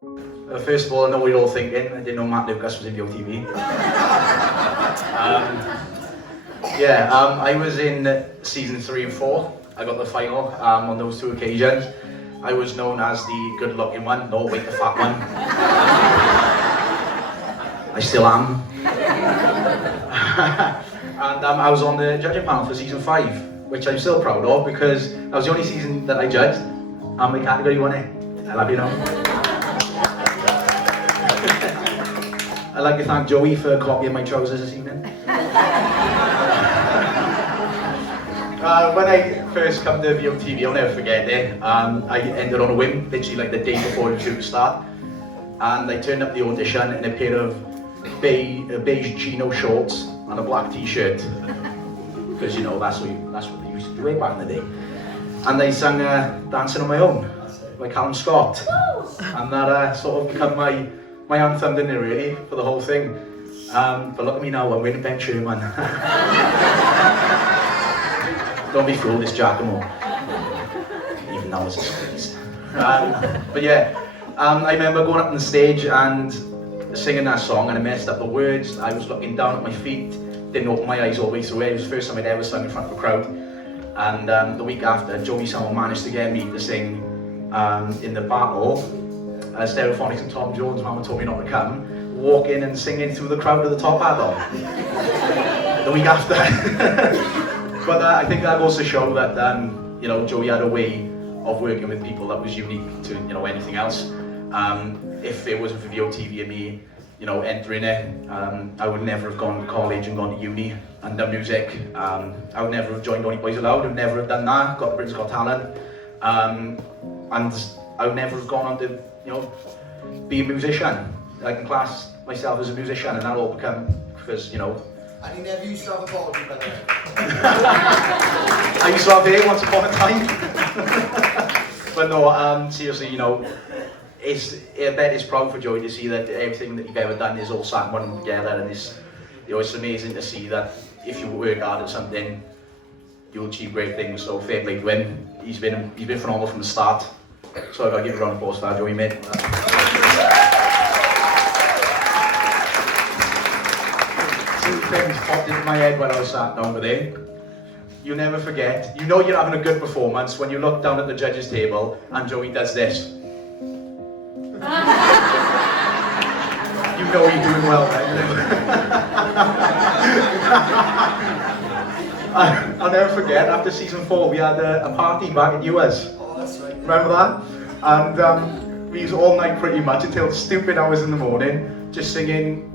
First of all, I know what you're all thinking. I didn't know Matt Lucas was in VOTV. I was in season 3 and 4. I got the final on those 2 occasions. I was known as the good-looking one, no, wait, the fat one. I still am. And I was on the judging panel for season 5, which I'm still proud of because that was the only season that I judged, and my category won it. I love you know. I'd like to thank Joey for copying my trousers this evening. When I first come to VOTV, I'll never forget it. I entered on a whim, literally like the day before the shoot would start. And I turned up the audition in a pair of beige chino shorts and a black t-shirt. Because you know, that's what they used to do way back in the day. And I sang Dancing on My Own by Callum Scott. And that sort of became my anthem, didn't it, really, for the whole thing. But look at me now, I'm wearing a Ben Sherman. Don't be fooled, it's Giacomo. Even now it's a squeeze. But yeah, I remember going up on the stage and singing that song, and I messed up the words. I was looking down at my feet, didn't open my eyes all the way through it. It was the first time I'd ever sung in front of a crowd. And the week after, Joey somehow managed to get me to sing in the battle. Stereophonics and Tom Jones, Mama told me not to come, walking and singing through the crowd with the top hat on. The week after. But I think that goes to show that you know, Joey had a way of working with people that was unique to, you know, anything else. If it wasn't for VOTV and me, you know, entering it, I would never have gone to college and gone to uni and done music. I would never have joined Only Boys Allowed, I would never have done that, got Britain's Got Talent. And I would never have gone on to, you know, be a musician. I can class myself as a musician, and that all become because, you know. And he never used to have a body, by the way. I used to have it once upon a time. But no, seriously, you know, I bet it's proud for Joey to see that everything that you've ever done is all sat one together, and it's, you know, it's amazing to see that if you work hard at something, you'll achieve great things. So fair play to him. He's been phenomenal from the start. So I've got to give a round of applause for that, Joey, mate. Two things popped into my head when I was sat down with him. You never forget, you know you're having a good performance when you look down at the judges' table and Joey does this. You know you're doing well, right? I'll never forget, after season 4 we had a party back at yours. Oh, that's right. Remember that? And we was all night pretty much until stupid hours in the morning, just singing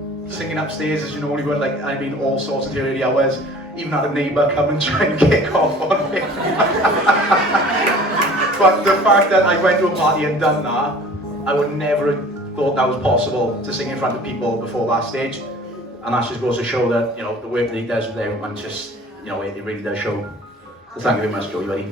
upstairs as you normally would, like, I mean, all sorts of early hours. Even had a neighbour come and try and kick off on me. But the fact that I went to a party and done that, I would never have thought that was possible to sing in front of people before that stage. And that just goes to show that, you know, the work that he does with everyone just, you know, it really does show. So thank you very much, Joey, buddy.